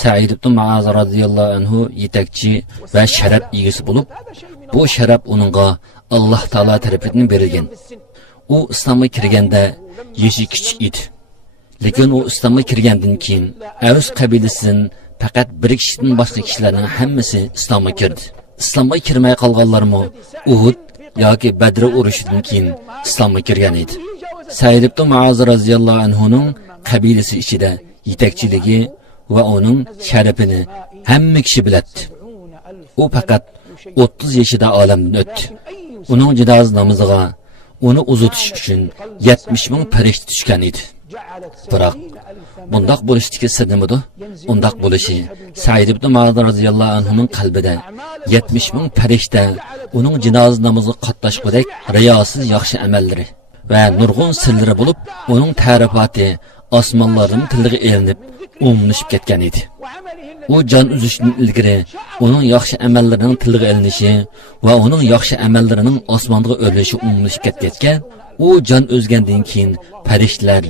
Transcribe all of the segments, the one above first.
Said ibn Muaz radhiyallohu anhu yetakchi va sharaf egasi bo'lib, bu sharaf uningga Alloh taolo tarafidan berilgan. U islomga kirganda yeshi kichik edi. Lekin u islomga kirgandan keyin Avs qabilasidan faqat bir kishidan boshqa kishilarning hammasi islomga kirdi. İslamga kirmay qolganlarmi Uhud yoki Badr urushidan keyin islomga kirgan edi. Said ibn Muaz radhiyallohu anhuning qabilasi ichida yetakchiligi va uning sharafini hamma kishi biladi. U faqat 30 yoshida olamdan o'tdi. Uning jinoz namoziga uni uzatish uchun 70 ming farishta tushgan edi. Biroq bundoq bo'lishdiki sidimidi? Undoq bo'lishi Said ibn Muaz radhiyallohu anhuning qalbida 70 ming farishta uning jinoz namoziga qatnashgudek riyosiz yaxshi amallari va nurg'un sirlari bo'lib, uning ta'rifoti osmonlarning tiliga elinib, umlashib ketgan edi. U jon uzishdan ilgari uning yaxshi amallarining tiliga elinishi va uning yaxshi amallarining osmonga o'rilishi umlashib ketgan. U jon o'zgandan keyin farishtalar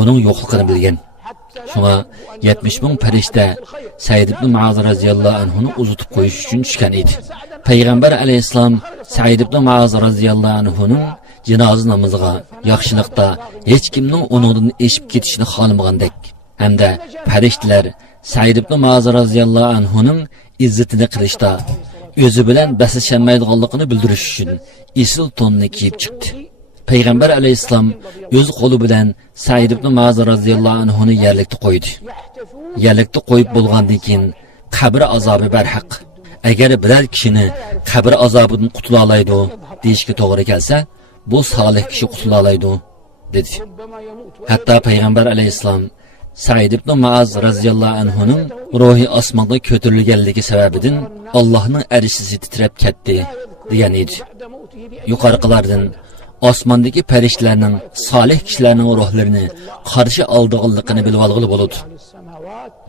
uning yo'qligini bilgan. Shunga 70 ming farishta Said ibn Muaz radhiyallohu anhuni uzatib qo'yish uchun tushgan edi. Payg'ambar alayhissalom Said ibn Muaz radhiyallohu anhuning jinoz namoziga yaxshilikda hech kimning uningdan eshib ketishini xohlamagandek, hamda farishtalar Said ibn Muaz radhiyallohu anhuning izzatini qilishda o'zi bilan basashanmaydiganligini bildirish uchun isil tonni kiyib chiqdi. Payg'ambar alayhissalom o'z qo'li bilan Said ibn Muaz radhiyallohu anhuni yerlikda qo'ydi. Yerlikda qo'yib bo'lgandan keyin qabr azobi barhaq. Agar biror kishini qabr azobidan qutula oladi deyishga to'g'ri kelsa, bu solih kishi qutula oladi dedi. Hatto payg'ambar alayhissalom Said ibn Muaz radhiyallohu anhuning ruhi osmonga ko'tarilganligi sababidan Allohning arshisi titrab ketdi degan edi. Yuqoriqilardan osmondagi farishtalarning solih kishilarning ruhlarini qarshi oldiganligini bilib olg'ili bo'ladi.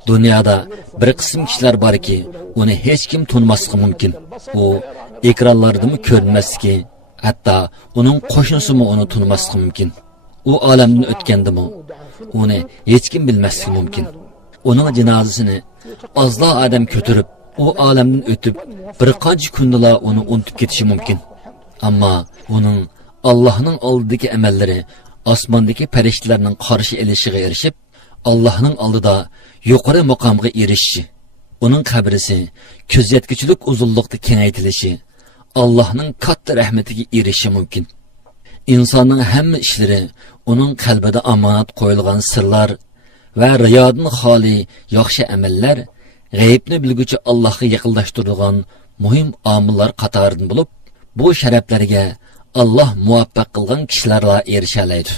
Dunyoda bir qism kishilar borki, uni hech kim tunmasligi mumkin. U ekranlardami ko'rinmasligi, hatto uning qo'shnisimi uni tunmasligi mumkin. U olamdan o'tgandimi, uni hech kim bilmasligi mumkin. Uning janozasini ozlo odam ko'tarib, u olamdan o'tib, bir qancha kundala uni unutib ketishi mumkin. Ammo uning Allohning oldidagi amallari osmondagi farishtalarning qarshi elishiga erishib, Allohning oldida yuqori maqomga erishishi, uning qabrisi ko'z yetkichilik uzunlikda kengaytilishi, Allohning katta rahmatiga erishishi mumkin. İnsanın hamma ishlari uning qalbida omonat qo'yilgan sirlar va riyodan xoli yaxshi amallar g'aybni bilguchi Allohga yaqinlashtiradigan muhim omillar qatoridan bo'lib, bu sharaflarga Allah muvaffaq qilgan kishilarla erisha oladi.